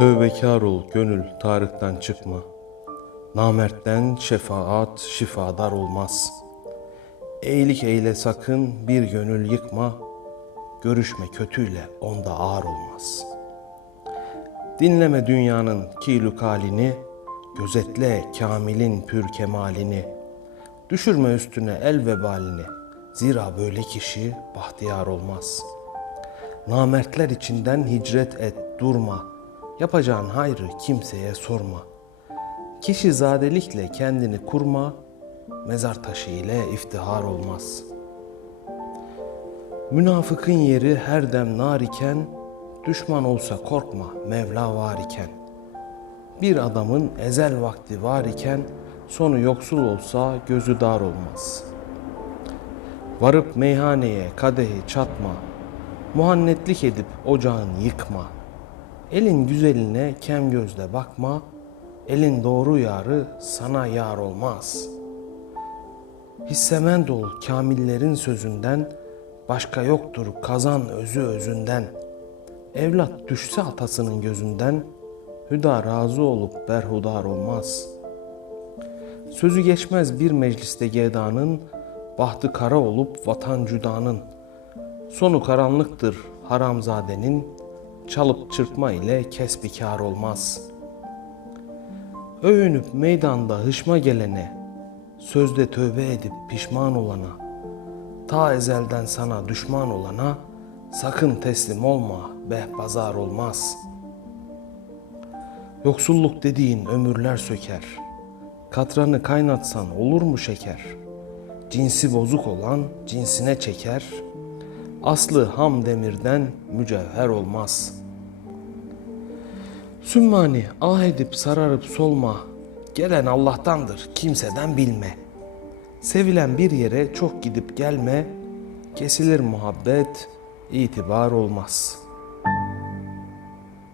Tövbekar ol gönül tarıktan çıkma. Namertten şefaat şifadar olmaz. Eylik eyle sakın bir gönül yıkma. Görüşme kötüyle onda ağır olmaz. Dinleme dünyanın kiluk halini, gözetle kamilin pür kemalini. Düşürme üstüne el vebalini. Zira böyle kişi bahtiyar olmaz.'' Namertler içinden hicret et, durma. Yapacağın hayrı kimseye sorma. Kişi zadelikle kendini kurma, mezar taşı ile iftihar olmaz. Münafıkın yeri her dem nar iken, düşman olsa korkma Mevla var iken. Bir adamın ezel vakti var iken, sonu yoksul olsa gözü dar olmaz. Varıp meyhaneye kadehi çatma, Muhannetlik edip ocağın yıkma. Elin güzeline kem gözle bakma. Elin doğru yarı sana yar olmaz. Hissemen ol kamillerin sözünden. Başka yoktur kazan özü özünden. Evlat düşse atasının gözünden. Hüda razı olup berhudar olmaz. Sözü geçmez bir mecliste gedanın. Bahtı kara olup vatan cüdanın.'' Sonu karanlıktır haramzadenin, çalıp çırpma ile kesbikar olmaz. Övünüp meydanda hışma gelene, sözde tövbe edip pişman olana, ta ezelden sana düşman olana, sakın teslim olma, behpazar olmaz. Yoksulluk dediğin ömürler söker, katranı kaynatsan olur mu şeker? Cinsi bozuk olan cinsine çeker, Aslı ham demirden mücevher olmaz. Sümmani ah edip sararıp solma. Gelen Allah'tandır kimseden bilme. Sevilen bir yere çok gidip gelme. Kesilir muhabbet itibar olmaz.''